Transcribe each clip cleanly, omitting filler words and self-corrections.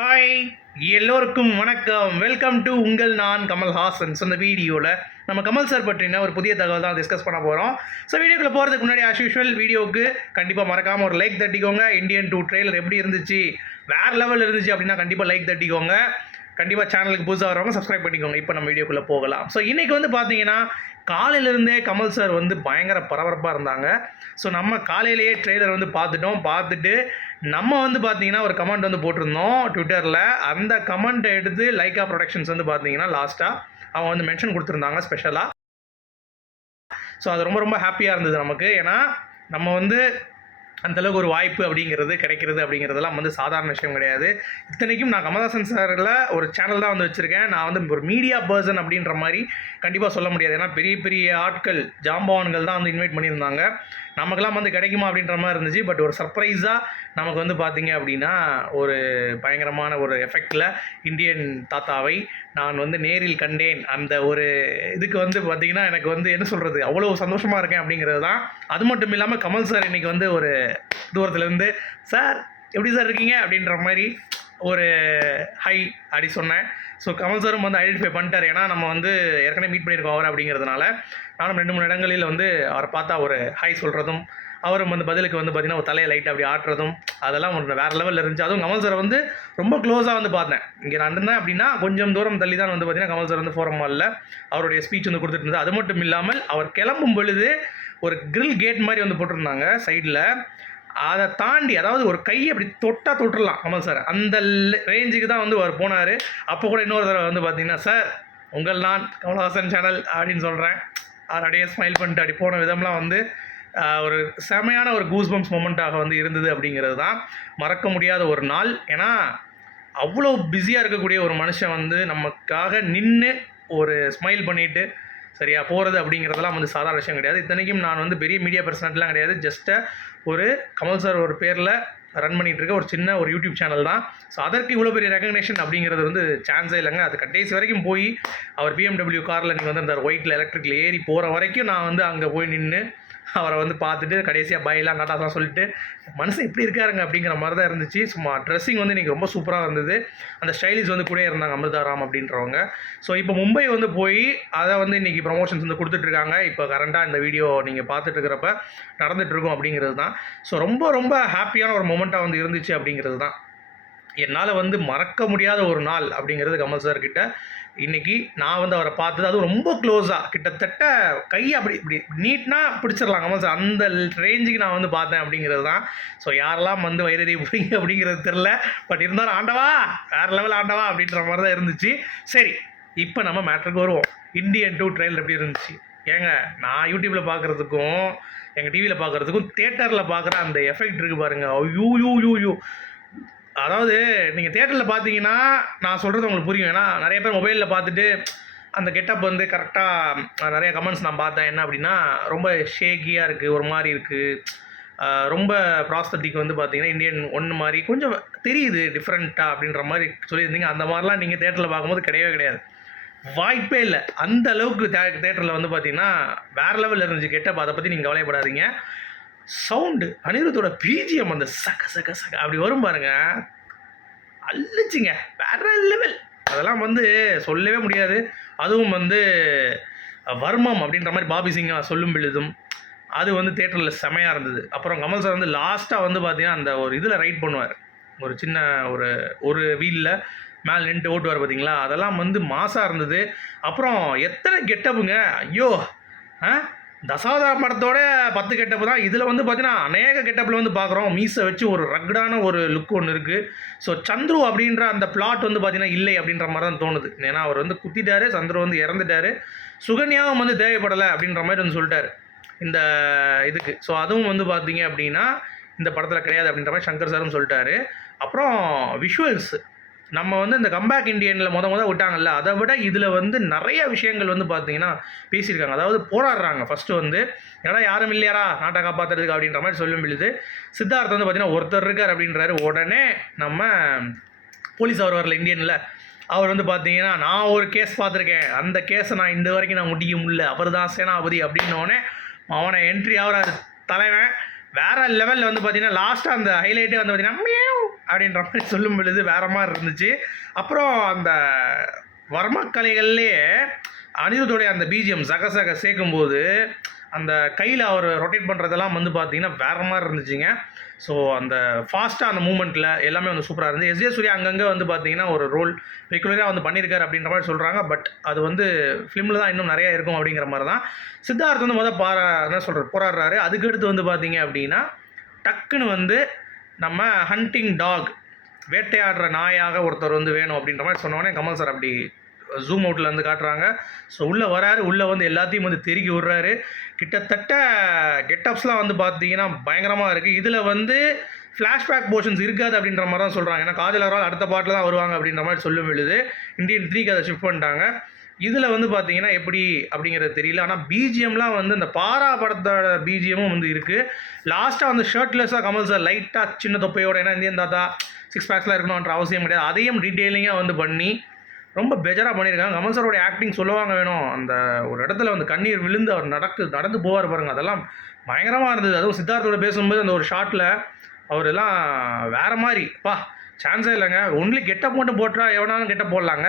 Hi, எல்லோருக்கும் வணக்கம். Welcome to உங்கள் நான் கமல் ஹாசன். ஸோ இந்த வீடியோவில் நம்ம கமல் சார் பற்றின ஒரு புதிய தகவல் தான் டிஸ்கஸ் பண்ண போகிறோம். ஸோ வீடியோக்குள்ளே போகிறதுக்கு முன்னாடி ஆஸ் யூஷுவல் வீடியோவுக்கு கண்டிப்பாக மறக்காமல் ஒரு லைக் தட்டிக்கோங்க. இந்தியன் 2 ட்ரெய்லர் எப்படி இருந்துச்சு, வேறு லெவல் இருந்துச்சு அப்படின்னா கண்டிப்பாக லைக் தட்டிக்கோங்க. கண்டிப்பாக சேனலுக்கு புதுசாக வரவங்க சப்ஸ்கிரைப் பண்ணிக்கோங்க. இப்போ நம்ம வீடியோக்குள்ளே போகலாம். ஸோ இன்றைக்கி வந்து பார்த்தீங்கன்னா காலையிலேருந்தே கமல் சார் வந்து பயங்கர பரபரப்பாக இருந்தாங்க. ஸோ நம்ம காலையிலேயே ட்ரெய்லர் வந்து பார்த்துட்டு நம்ம வந்து பார்த்தீங்கன்னா ஒரு கமெண்ட் வந்து போட்டிருந்தோம் ட்விட்டரில். அந்த கமெண்ட்டை எடுத்து லைக்கா ப்ரொடக்ஷன்ஸ் வந்து பார்த்தீங்கன்னா லாஸ்ட்டாக அவங்க வந்து மென்ஷன் கொடுத்துருந்தாங்க ஸ்பெஷலாக. ஸோ அது ரொம்ப ரொம்ப ஹாப்பியாக இருந்தது நமக்கு. ஏன்னா நம்ம வந்து அந்தளவுக்கு ஒரு வாய்ப்பு அப்படிங்கிறது கிடைக்கிறது அப்படிங்கிறதெல்லாம் வந்து சாதாரண விஷயம் கிடையாது. இத்தனைக்கும் நான் கமல்ஹாசன் சாரில் ஒரு சேனல் தான் வந்து வச்சுருக்கேன். நான் வந்து ஒரு மீடியா பர்சன் அப்படின்ற மாதிரி கண்டிப்பாக சொல்ல முடியாது. ஏன்னா பெரிய பெரிய ஆட்கள் ஜாம்பவான்கள் தான் வந்து இன்வைட் பண்ணியிருந்தாங்க. நமக்கெல்லாம் வந்து கிடைக்குமா அப்படின்ற மாதிரி இருந்துச்சு. பட் ஒரு சர்ப்ரைஸாக நமக்கு வந்து பார்த்திங்க அப்படின்னா ஒரு பயங்கரமான ஒரு எஃபெக்டில் இந்தியன் தாத்தாவை நான் வந்து நேரில் கண்டேன். அந்த ஒரு இதுக்கு வந்து பார்த்திங்கன்னா எனக்கு வந்து என்ன சொல்கிறது, அவ்வளோ சந்தோஷமாக இருக்கேன் அப்படிங்கிறது தான். அது மட்டும் இல்லாமல் கமல் சார் இன்றைக்கி வந்து ஒரு தூரத்துலேருந்து சார் எப்படி சார் இருக்கீங்க அப்படின்ற மாதிரி ஒரு ஹை அப்படி சொன்னேன். ஸோ கமல் சாரும் வந்து ஐடென்டிஃபை பண்ணிட்டார். ஏன்னா நம்ம வந்து ஏற்கனவே மீட் பண்ணியிருக்கோம் அவர் அப்படிங்கிறதுனால. நானும் 2-3 இடங்களில் வந்து அவரை பார்த்தா ஒரு ஹை சொல்கிறதும், அவரும் வந்து பதிலுக்கு வந்து பார்த்திங்கன்னா ஒரு தலையை லைட்டாக அப்படி ஆட்டுறதும், அதெல்லாம் ஒரு வேறு லெவலில் இருந்துச்சு. அதுவும் கமல் சாரை வந்து ரொம்ப க்ளோஸாக வந்து பார்த்தேன். இங்கே நான் இருந்தேன் அப்படின்னா கொஞ்சம் தூரம் தள்ளி தான் வந்து பார்த்திங்கன்னா கமல் சார் வந்து ஃபோரம் மாலில் அவருடைய ஸ்பீச் வந்து கொடுத்துட்டு இருந்தார். அது மட்டும் இல்லாமல் அவர் கிளம்பும் பொழுது ஒரு கிரில் கேட் மாதிரி வந்து போட்டிருந்தாங்க சைடில். அதை தாண்டி அதாவது ஒரு கையை அப்படி தொட்டுடலாம் கமல் சார், அந்த ரேஞ்சுக்கு தான் வந்து அவர் போனார். அப்போ கூட இன்னொரு தடவை வந்து பார்த்தீங்கன்னா சார் உங்கள் நான் கமல்ஹாசன் சேனல் அப்படின்னு சொல்கிறேன். அவர் அப்படியே ஸ்மைல் பண்ணிட்டு அப்படி போன விதம்லாம் வந்து ஒரு செமையான ஒரு கூஸ்பம்ஸ் மொமெண்ட்டாக வந்து இருந்தது. அப்படிங்கிறது தான் மறக்க முடியாத ஒரு நாள். ஏன்னா அவ்வளோ பிஸியாக இருக்கக்கூடிய ஒரு மனுஷன் வந்து நமக்காக நின்று ஒரு ஸ்மைல் பண்ணிவிட்டு சரியா போகிறது அப்படிங்கிறதெல்லாம் வந்து சாதாரண விஷயம் கிடையாது. இத்தனைக்கும் நான் வந்து பெரிய மீடியா பர்சனாலிட்டிலாம் கிடையாது. ஜஸ்ட்டு ஒரு கமல் சார் ஒரு பேரில் ரன் பண்ணிகிட்டு இருக்க ஒரு சின்ன ஒரு யூடியூப் சேனல் தான். ஸோ அதற்கு இவ்வளோ பெரிய ரெகக்னேஷன் அப்படிங்கிறது வந்து சான்ஸே இல்லைங்க. அது கடைசி வரைக்கும் போய் அவர் BMW காரில் நீங்கள் வந்து அந்த ஒயிட்டில் எலக்ட்ரிக்கில் ஏறி போகிற வரைக்கும் நான் வந்து அங்கே போய் நின்று அவரை வந்து பார்த்துட்டு கடைசியாக பைலாம் டாட்டாலாம் சொல்லிட்டு மனுஷன் எப்படி இருக்காருங்க அப்படிங்கிற மாதிரி தான் இருந்துச்சு. சும்மா ட்ரெஸ்ஸிங் வந்து இன்றைக்கி ரொம்ப சூப்பராக இருந்தது. அந்த ஸ்டைலிஷ் வந்து கூட இருந்தாங்க அமிர்தாராம் அப்படின்றவங்க. ஸோ இப்போ மும்பை வந்து போய் அதை வந்து இன்றைக்கி ப்ரமோஷன்ஸ் வந்து கொடுத்துட்ருக்காங்க. இப்போ கரண்ட்டாக இந்த வீடியோ நீங்கள் பார்த்துட்ருக்கிறப்ப நடந்துகிட்ருக்கோம் அப்படிங்கிறது தான். ஸோ ரொம்ப ரொம்ப ஹாப்பியான ஒரு மொமெண்ட்டாக வந்து இருந்துச்சு அப்படிங்கிறது தான். என்னால் வந்து மறக்க முடியாத ஒரு நாள் அப்படிங்கிறது கமல் சார்கிட்ட இன்றைக்கி நான் வந்து அவரை பார்த்தது. அதுவும் ரொம்ப க்ளோஸாக கிட்டத்தட்ட கையை அப்படி இப்படி நீட்னா பிடிச்சிடலாம் கமல் சார், அந்த ரேஞ்சுக்கு நான் வந்து பார்த்தேன் அப்படிங்கிறது தான். ஸோ யாரெல்லாம் வந்து வைரறி போகிறீங்க அப்படிங்கிறது தெரில. பட் இருந்தாலும் ஆண்டவா வேறு லெவல் ஆண்டவா அப்படின்ற மாதிரி தான் இருந்துச்சு. சரி, இப்போ நம்ம மேட்ருக்கு வருவோம். இந்தியன் 2 ட்ரெய்லர் எப்படி இருந்துச்சு ஏங்க? நான் யூடியூப்பில் பார்க்குறதுக்கும் எங்கள் டிவியில் பார்க்குறதுக்கும் தியேட்டரில் பார்க்குற அந்த எஃபெக்ட் இருக்குது பாருங்கள். ஐயோ, அதாவது நீங்கள் தியேட்டரில் பார்த்தீங்கன்னா நான் சொல்கிறது உங்களுக்கு புரியும். ஏன்னா நிறைய பேர் மொபைலில் பார்த்துட்டு அந்த கெட்டப் வந்து கரெக்டாக நிறைய கமெண்ட்ஸ் நான் பார்த்தேன். என்ன அப்படின்னா ரொம்ப ஷேக்கியாக இருக்குது, ஒரு மாதிரி இருக்குது, ரொம்ப ப்ராஸ்தட்டிக் வந்து பார்த்தீங்கன்னா இந்தியன் 1 மாதிரி கொஞ்சம் தெரியுது டிஃப்ரெண்ட்டாக அப்படின்ற மாதிரி சொல்லியிருந்தீங்க. அந்த மாதிரிலாம் நீங்கள் தியேட்டரில் பார்க்கும்போது கிடையவே கிடையாது, வாய்ப்பே இல்லை. அந்த அளவுக்கு தியேட்டரில் வந்து பார்த்தீங்கன்னா வேறு லெவலில் இருந்துச்சு கெட்டப். அதை பற்றி நீங்கள் கவலைப்படாதீங்க. சவுண்டு அனிருத்தோட பிஜிஎம் அந்த சக்க சக்க சக்க அப்படி வரும் பாருங்க, அள்ளிச்சிங்க வேற லெவல். அதெல்லாம் வந்து சொல்லவே முடியாது. அதுவும் வந்து வர்மம் அப்படின்ற மாதிரி பாபி சிங் சொல்லும் பொழுதும் அது வந்து தியேட்டரில் செமையாக இருந்தது. அப்புறம் கமல் சார் வந்து லாஸ்ட்டாக வந்து பார்த்தீங்கன்னா அந்த ஒரு இதில் ரைட் பண்ணுவார், ஒரு சின்ன ஒரு வீலில் மேலே நின்று ஓட்டுவார் பார்த்தீங்களா, அதெல்லாம் வந்து மாசாக இருந்தது. அப்புறம் எத்தனை கெட்டப்புங்க, ஐயோ தசாவதார படத்தோட 10 கெட்டப்பு தான். இதில் வந்து பார்த்தீங்கன்னா அநேக கெட்டப்பில் வந்து பார்க்குறோம். மீசை வச்சு ஒரு ரக்டான ஒரு லுக் ஒன்று இருக்குது. ஸோ சந்துரு அப்படின்ற அந்த பிளாட் வந்து பார்த்தீங்கன்னா இல்லை அப்படின்ற மாதிரி தான் தோணுது. ஏன்னா அவர் வந்து குத்திட்டாரு, சந்துரு வந்து இறந்துட்டார், சுகன்யாவும் வந்து தேவைப்படலை அப்படின்ற மாதிரி வந்து சொல்லிட்டார் இந்த இதுக்கு. ஸோ அதுவும் வந்து பார்த்தீங்க அப்படின்னா இந்த படத்தில் கிடையாது அப்படின்ற மாதிரி சங்கர் சாரும் சொல்லிட்டாரு. அப்புறம் விஷுவல்ஸ் நம்ம வந்து இந்த கம்பேக் இண்டியனில் முத விட்டாங்கல்ல, அதை விட இதில் வந்து நிறைய விஷயங்கள் வந்து பார்த்தீங்கன்னா பேசியிருக்காங்க. அதாவது போராடுறாங்க ஃபஸ்ட்டு வந்து, ஏன்னா யாரும் இல்லையாரா நாட்டை காப்பாற்றுறதுக்கு அப்படின்ற மாதிரி சொல்லும் பொழுது சித்தார்த்த வந்து பார்த்தீங்கன்னா ஒருத்தர் இருக்கார் அப்படின்றாரு. உடனே நம்ம போலீஸ் அவர் வரல இந்தியனில், அவர் வந்து பார்த்தீங்கன்னா நான் ஒரு கேஸ் பார்த்துருக்கேன், அந்த கேஸை நான் இந்த வரைக்கும் நான் முடிக்க முடியல, அவர் தான் சேனாபதி அப்படின்னோடனே அவனை என்ட்ரி ஆகிறாரு தலைவன். வேறு லெவலில் வந்து பார்த்தீங்கன்னா லாஸ்ட்டாக அந்த ஹைலைட்டே வந்து பார்த்தீங்கன்னா மியாவ் அப்படின்ற மாதிரி சொல்லும் பொழுது வேறு மாதிரி இருந்துச்சு. அப்புறம் அந்த வர்மக்கலைகள்லேயே அனிருத்தோடைய அந்த பிஜிஎம் சகசக சேர்க்கும்போது அந்த கையில் அவர் ரொட்டேட் பண்ணுறதெல்லாம் வந்து பார்த்தீங்கன்னா வேறு மாதிரி இருந்துச்சுங்க. ஸோ அந்த ஃபாஸ்ட்டாக அந்த மூமெண்ட்டில் எல்லாமே வந்து சூப்பராக இருந்தது. எஸ்ஜே சூர்யா அங்கங்கே வந்து பார்த்தீங்கன்னா ஒரு ரோல் ரெகுலராக வந்து பண்ணியிருக்காரு அப்படின்ற மாதிரி சொல்கிறாங்க. பட் அது வந்து ஃபிலிமில் தான் இன்னும் நிறையா இருக்கும் அப்படிங்கிற மாதிரி தான். சித்தார்த் வந்து என்ன சொல்கிறது போராடுறாரு. அதுக்கடுத்து வந்து பார்த்தீங்க அப்படின்னா டக்குன்னு வந்து நம்ம ஹண்டிங் டாக் வேட்டையாடுற நாயாக ஒருத்தர் வந்து வேணும் அப்படின்ற மாதிரி சொன்னோடனே கமல் சார் அப்படி ஜூம் அவுட்டில் வந்து காட்டுறாங்க. ஸோ உள்ளே வராரு, உள்ளே வந்து எல்லாத்தையும் வந்து தெருக்கி விடுறாரு. கிட்டத்தட்ட கெட்டப்ஸ்லாம் வந்து பார்த்தீங்கன்னா பயங்கரமாக இருக்குது. இதில் வந்து ஃப்ளாஷ்பேக் போர்ஷன்ஸ் இருக்காது அப்படின்ற மாதிரி தான் சொல்கிறாங்க. ஏன்னா காஜல் அகர்வால் அடுத்த பாட்டில் தான் வருவாங்க அப்படின்ற மாதிரி சொல்லும் பொழுது இந்தியன் 3க்கு அதை ஷிஃப்ட் பண்ணிட்டாங்க. இதில் வந்து பார்த்தீங்கன்னா எப்படி அப்படிங்கிறது தெரியல. ஆனால் பிஜிஎம்லாம் வந்து இந்த பாரா படத்தோட பிஜிஎம்மும் வந்து இருக்குது. லாஸ்ட்டாக வந்து ஷர்ட்லெஸ்ஸாக கமல் சார் லைட்டாக சின்ன தொப்பையோட, ஏன்னா இந்தியன் தாத்தா 6 பேக்ஸ்லாம் இருக்கணுன்ற அவசியம் கிடையாது. அதையும் டீட்டெயிலிங்காக வந்து பண்ணி ரொம்ப பெஜராக பண்ணியிருக்காங்க. கமல் சாரோடைய ஆக்டிங் சொல்லுவாங்க வேணும். அந்த ஒரு இடத்துல வந்து கண்ணீர் விழுந்து அவர் நடந்து போவார் பாருங்கள், அதெல்லாம் பயங்கரமாக இருந்தது. அதுவும் சித்தார்த்தோட பேசும்போது அந்த ஒரு ஷாட்டில் அவர் எல்லாம் வேறு மாதிரி சான்ஸே இல்லைங்க. ஒன்லி கெட்டப் மட்டும் போட்டா எவனாலும் கெட்டப் போடலாங்க.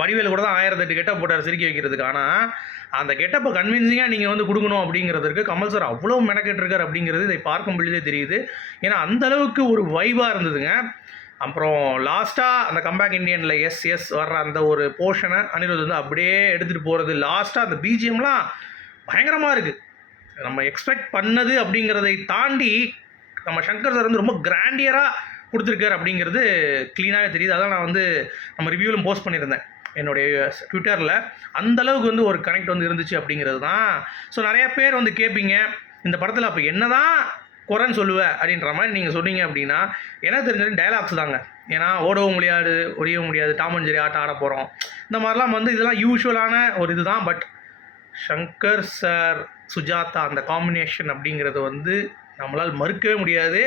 வடிவேலு கூட தான் 1008 கெட்டப் போட்டார் சிரிக்க வைக்கிறதுக்கு. ஆனால் அந்த கெட்டப்பை கன்வின்சிங்காக நீங்கள் வந்து கொடுக்கணும் அப்படிங்கிறதுக்கு கமல் சார் அவ்வளோ மெனக்கெட்டிருக்கார் அப்படிங்கிறது இதை பார்க்கும் பொழுதே தெரியுது. ஏன்னா அந்தளவுக்கு ஒரு வைபாக இருந்ததுங்க. அப்புறம் லாஸ்ட்டாக அந்த கம்பேக் இண்டியனில் எஸ் வர்ற அந்த ஒரு போர்ஷனை அனிருத் வந்து அப்படியே எடுத்துகிட்டு போகிறது. லாஸ்ட்டாக அந்த பிஜிஎம்லாம் பயங்கரமாக இருக்குது. நம்ம எக்ஸ்பெக்ட் பண்ணது அப்படிங்கிறதை தாண்டி நம்ம சங்கர் சார் வந்து ரொம்ப கிராண்டியராக கொடுத்துருக்காரு அப்படிங்கிறது க்ளீனாகவே தெரியுது. அதான் நான் வந்து நம்ம ரிவ்யூவிலும் போஸ்ட் பண்ணியிருந்தேன் என்னுடைய ட்விட்டரில். அந்தளவுக்கு வந்து ஒரு கனெக்ட் வந்து இருந்துச்சு அப்படிங்கிறது தான். ஸோ நிறையா பேர் வந்து கேட்பீங்க இந்த படத்தில் அப்போ என்ன தான் குறைன்னு சொல்லுவேன் அப்படின்ற மாதிரி நீங்கள் சொன்னீங்க அப்படின்னா எனக்கு தெரிஞ்சது டைலாக்ஸ் தாங்க. ஏன்னா ஓடவும் முடியாது, ஒழியவும் முடியாது, டாம் அண்ட் ஜெர்ரி ஆட்டம் ஆட போகிறோம், இந்த மாதிரிலாம் வந்து இதெல்லாம் யூஷுவலான ஒரு இதுதான். பட் சங்கர் சார் சுஜாதா அந்த காம்பினேஷன் அப்படிங்கிறது வந்து நம்மளால் மறுக்கவே முடியாது.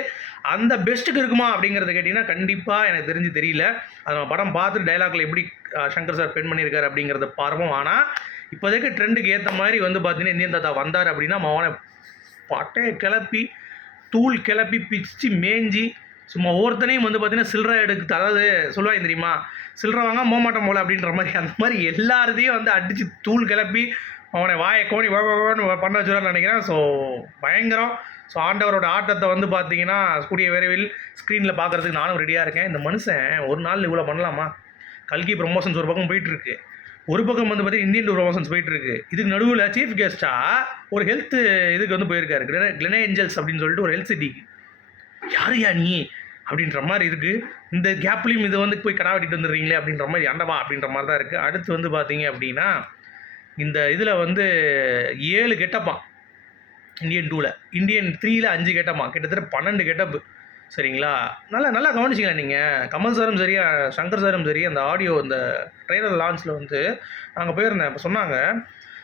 அந்த பெஸ்ட்டுக்கு இருக்குமா அப்படிங்கிறத கேட்டிங்கன்னா கண்டிப்பாக எனக்கு தெரிஞ்சு தெரியல. அது நம்ம படம் பார்த்துட்டு டைலாக்ல எப்படி சங்கர் சார் பென் பண்ணியிருக்காரு அப்படிங்கிறத பார்ப்போம். ஆனால் இப்போதைக்கு ட்ரெண்டுக்கு ஏற்ற மாதிரி வந்து பார்த்தீங்கன்னா இந்தியன் தாத்தா வந்தார் அப்படின்னா அவனை பட்டையை கிளப்பி தூள் கிளப்பி பிச்சு மேஞ்சி சும்மா ஒவ்வொருத்தனையும் வந்து பார்த்தீங்கன்னா சில்லறை எடுத்து, அதாவது சொல்லுவாங்க தெரியுமா, சில்லறை வாங்க மோமாட்டம் போல அப்படின்ற மாதிரி, அந்த மாதிரி எல்லாத்தையும் வந்து அடித்து தூள் கிளப்பி அவனை வாயை கோணி பண்ண வச்சுருவான்னு நினைக்கிறேன். ஸோ பயங்கரம். ஸோ ஆண்டவரோட ஆட்டத்தை வந்து பார்த்தீங்கன்னா கூடிய விரைவில் ஸ்க்ரீனில் பார்க்குறதுக்கு நானும் ரெடியாக இருக்கேன். இந்த மனுஷன் ஒரு நாள் இவ்வளோ பண்ணலாமா? கல்கி ப்ரொமோஷன்ஸ் ஒரு பக்கம் போயிட்டுருக்கு, ஒரு பக்கம் வந்து பார்த்தீங்கன்னா இந்தியன் ப்ரொமோஷன்ஸ் போயிட்டுருக்கு. இதுக்கு நடுவில் சீஃப் கெஸ்ட்டாக ஒரு ஹெல்த் இதுக்கு வந்து போயிருக்காரு, கிளெனே ஏஞ்சல்ஸ் அப்படின்னு சொல்லிட்டு ஒரு ஹெல்த் சிட்டிக்கு. யாரையா நீ அப்படின்ற மாதிரி இருக்குது. இந்த கேப்லேயும் இதை வந்து போய் கடா வெட்டிட்டு வந்துடுறீங்களே அப்படின்ற மாதிரி அண்டவா அப்படின்ற மாதிரி தான் இருக்குது. அடுத்து வந்து பார்த்தீங்க அப்படின்னா இந்த இதில் வந்து 7 கெட்டப்பான் இந்தியன் 2ல், இந்தியன் 3ல் 5 கெட்டப்பான், கிட்டத்தட்ட 12 கெட்டப்பு. சரிங்களா? நல்லா கவனிச்சிங்களா நீங்கள்? கமல் சாரும் சரி சங்கர் சாரும் சரி அந்த ஆடியோ இந்த ட்ரெய்லர் லான்ச்சில் வந்து நாங்கள் போயிருந்தேன். இப்போ சொன்னாங்க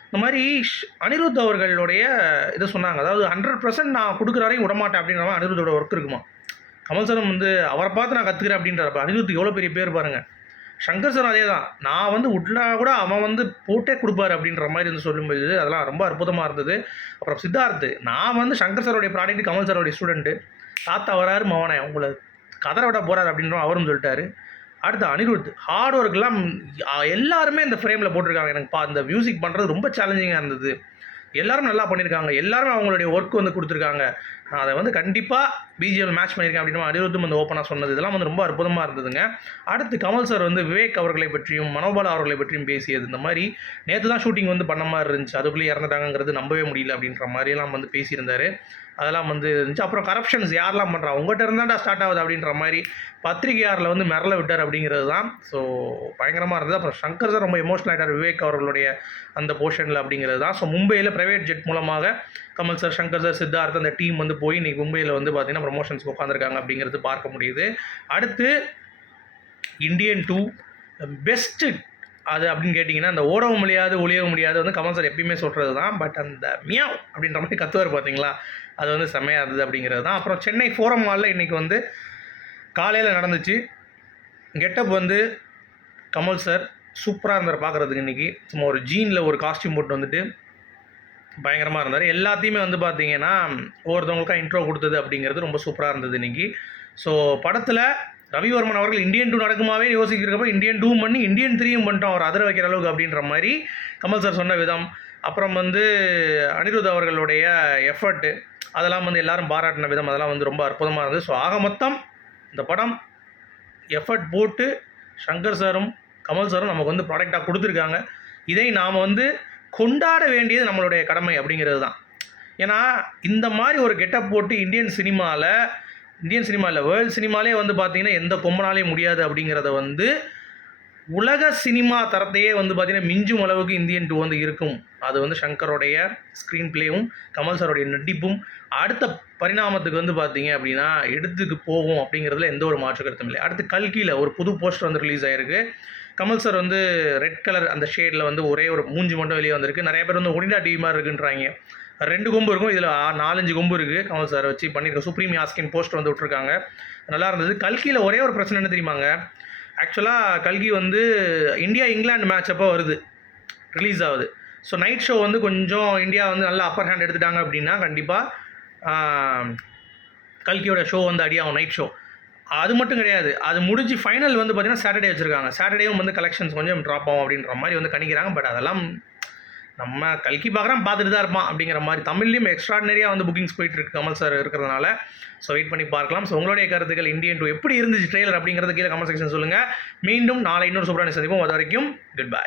இந்த மாதிரி அனிருத் அவர்களுடைய இதை சொன்னாங்க, அதாவது 100% நான் கொடுக்குறாரையும் விடமாட்டேன் அப்படின்ற மாதிரி அனிருத்தோட ஒர்க் இருக்குமா. கமல் சாரும் வந்து அவரை பார்த்து நான் கற்றுக்கிறேன் அப்படின்றப்ப அனிருத்துக்கு எவ்வளோ பெரிய பேர் பாருங்கள். சங்கர் சார் அதே தான், நான் வந்து விட்னா கூட அவன் வந்து போட்டே கொடுப்பாரு அப்படின்ற மாதிரி வந்து சொல்லும்போது அதெல்லாம் ரொம்ப அற்புதமாக இருந்தது. அப்புறம் சித்தார்த்து, நான் வந்து சங்கர் சாரோடைய ப்ராடக்ட், கமல் சாரோடைய ஸ்டூடெண்ட்டு, தாத்தா வராரு மவனை உங்களை கதரை விட போகிறார் அப்படின்ற அவரும் சொல்லிட்டாரு. அடுத்து அனிருத் ஹார்ட் ஒர்க்லாம் எல்லாருமே இந்த ஃப்ரேமில் போட்டிருக்காங்க. எனக்கு அந்த மியூசிக் பண்ணுறது ரொம்ப சேலஞ்சிங்காக இருந்தது. எல்லோரும் நல்லா பண்ணியிருக்காங்க, எல்லாரும் அவங்களுடைய ஒர்க் வந்து கொடுத்துருக்காங்க. நான் அதை வந்து கண்டிப்பாக பிஜிஎம் மேட்ச் பண்ணியிருக்கேன் அப்படின்னு அனிருத்தும் வந்து ஓப்பனாக சொன்னது இதெல்லாம் வந்து ரொம்ப அற்புதமாக இருந்ததுங்க. அடுத்து கமல் சார் வந்து விவேக் அவர்களை பற்றியும் மனோபாலா அவர்களை பற்றியும் பேசியது, இந்த மாதிரி நேற்று தான் ஷூட்டிங் வந்து பண்ண மாதிரி இருந்துச்சு, அதுக்குள்ளேயே இறந்துட்டாங்கிறது நம்பவே முடியல அப்படின்ற மாதிரியெல்லாம் வந்து பேசியிருந்தார். அதெல்லாம் வந்து இருந்துச்சு. அப்புறம் கரப்ஷன்ஸ் யாரெல்லாம் பண்ணுறா உங்கள்கிட்ட இருந்தாண்டா ஸ்டார்ட் ஆகுது அப்படின்ற மாதிரி பத்திரிகையாரில் வந்து மிரள விட்டார் அப்படிங்கிறது தான். ஸோ பயங்கரமாக இருந்தது. அப்புறம் சங்கர் சார் ரொம்ப எமோஷனல் ஆகிட்டார் விவேக் அவர்களுடைய அந்த போர்ஷனில் அப்படிங்கிறது தான். ஸோ மும்பையில் ப்ரைவேட் ஜெட் மூலமாக கமல் சார், சங்கர் சார், சித்தார்த் அந்த டீம் வந்து போய் இன்றைக்கி மும்பையில் வந்து பார்த்திங்கன்னா ப்ரொமோஷன்ஸ்க்கு உட்காந்துருக்காங்க அப்படிங்கிறது பார்க்க முடியுது. அடுத்து இந்தியன் 2 பெஸ்ட்டு அது அப்படின்னு கேட்டிங்கன்னா அந்த ஓடவும் முடியாது ஒளியவும் முடியாது வந்து கமல் சார் எப்பயுமே சொல்கிறது தான். பட் அந்த மியாவ் அப்படின்ற மாதிரி கத்துவார் பார்த்தீங்களா, அது வந்து செம்மையாக இருந்தது அப்படிங்கிறது தான். அப்புறம் சென்னை ஃபோரம் மாலில் இன்றைக்கி வந்து காலையில் நடந்துச்சு. கெட்டப் வந்து கமல் சார் சூப்பராக இருந்தார் பார்க்குறதுக்கு. இன்றைக்கி சும்மா ஒரு ஜீனில் ஒரு காஸ்டியூம் போட்டு வந்துட்டு பயங்கரமாக இருந்தார். எல்லாத்தையுமே வந்து பார்த்தீங்கன்னா ஒவ்வொருத்தவங்களுக்கும் இன்ட்ரோ கொடுத்தது அப்படிங்கிறது ரொம்ப சூப்பராக இருந்தது இன்றைக்கி. ஸோ படத்தில் ரவிவர்மன் அவர்கள் இந்தியன் 2 நடக்குமாவே யோசிக்கிறப்ப இந்தியன் 2 பண்ணி இந்தியன் 3யும் பண்ணிட்டோம் அவர் அதிர வைக்கிற அளவுக்கு அப்படின்ற மாதிரி கமல் சார் சொன்ன விதம், அப்புறம் வந்து அனிருத் அவர்களுடைய எஃபர்ட்டு, அதெல்லாம் வந்து எல்லாரும் பாராட்டின விதம், அதெல்லாம் வந்து ரொம்ப அற்புதமாக இருந்தது. ஸோ ஆக மொத்தம் இந்த படம் எஃபர்ட் போட்டு சங்கர் சாரும் கமல் சாரும் நமக்கு வந்து ப்ராடக்டாக கொடுத்துருக்காங்க. இதை நாம் வந்து கொண்டாட வேண்டியது நம்மளுடைய கடமை அப்படிங்கிறது தான். ஏன்னா இந்த மாதிரி ஒரு கெட்டப் போட்டு இந்தியன் சினிமாவில் வேர்ல்டு சினிமாலே வந்து பார்த்திங்கன்னா எந்த கொம்பனாலே முடியாது அப்படிங்கிறத வந்து உலக சினிமா தரத்தையே வந்து பார்த்திங்கன்னா மிஞ்சும் அளவுக்கு இந்தியன் 2 வந்து இருக்கும். அது வந்து சங்கரோடைய ஸ்க்ரீன் பிளேவும் கமல் சாரோடைய நடிப்பும் அடுத்த பரிணாமத்துக்கு வந்து பார்த்திங்க அப்படின்னா எடுத்துக்கு போகும் அப்படிங்கிறதுல எந்த ஒரு மாற்று கருத்தும் இல்லை. அடுத்து கல்கியில் ஒரு புது போஸ்டர் வந்து ரிலீஸ் ஆகிருக்கு. கமல் சார் வந்து ரெட் கலர் அந்த ஷேடில் வந்து ஒரே ஒரு மூஞ்சி மட்டும் வெளியே வந்திருக்கு. நிறைய பேர் வந்து ஒனிடா டிவி மாதிரி இருக்குன்றாங்க. 2 கொம்பு இருக்கும், இதில் 4-5 கொம்பு இருக்குது. கமல் சார் வச்சு பண்ணியிருக்க சுப்ரீம் யாஸ்கின் போஸ்டர் வந்து விட்ருக்காங்க, நல்லா இருந்தது. கல்கியில் ஒரே ஒரு பிரச்சனை என்ன தெரியுமாங்க, ஆக்சுவலாக கல்கி வந்து இந்தியா இங்கிலாந்து மேட்ச் அப்போ வருது, ரிலீஸ் ஆகுது. ஸோ நைட் ஷோ வந்து கொஞ்சம் இந்தியா வந்து நல்லா அப்பர் ஹேண்ட் எடுத்துட்டாங்க அப்படின்னா கண்டிப்பாக கல்கியோட ஷோ வந்து அடியாகும் நைட் ஷோ. அது மட்டும் கிடையாது, அது முடிஞ்சு ஃபைனல் வந்து பார்த்திங்கன்னா சாட்டர்டே வச்சுருக்காங்க. சாட்டர்டேவும் வந்து கலெக்ஷன்ஸ் கொஞ்சம் ட்ராப் ஆகும் அப்படின்ற மாதிரி வந்து கணிக்கிறாங்க. பட் அதெல்லாம் நம்ம கல்கி பார்க்குறான், பார்த்துட்டு தான் இருப்பான் அப்படிங்கிற மாதிரி. தமிழ்லையும் எக்ஸ்ட்ராடனரியாக வந்து புக்கிங்ஸ் போயிட்டுருக்கு கமல் சார் இருக்கிறதுனால. ஸோ வெயிட் பண்ணி பார்க்கலாம். ஸோ உங்களுடைய கருத்துக்கள் இந்தியன் 2 எப்படி இருந்துச்சு ட்ரெய்லர் அப்படிங்கிறது கீழே கமெண்ட் செக்ஷன் சொல்லுங்கள். மீண்டும் நாளை இன்னொரு சூப்பரான சந்திப்போம். அது வரைக்கும் குட் பை.